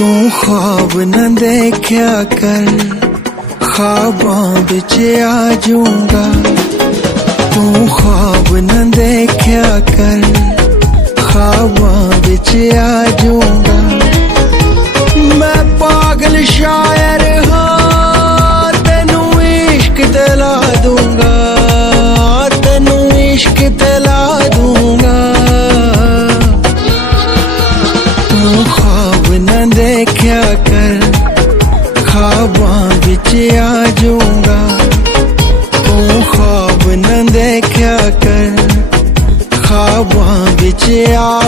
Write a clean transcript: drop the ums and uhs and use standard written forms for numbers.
तू ख्वाब न देखा कर, ख्वाबां बिच आ जाऊंगा। तू ख्वाब न देखा कर, ख्वाबां बिच आ जाऊंगा। मैं पागल शायर हाँ, तेनू इश्क दिला दूंगा, तेनू इश्क दिला दूंगा। तू ख्वाब न देखा कर, ख्वाबां बिच आ जाऊंगा। तू ख्वाब न देखा कर, ख्वाबां बिच आ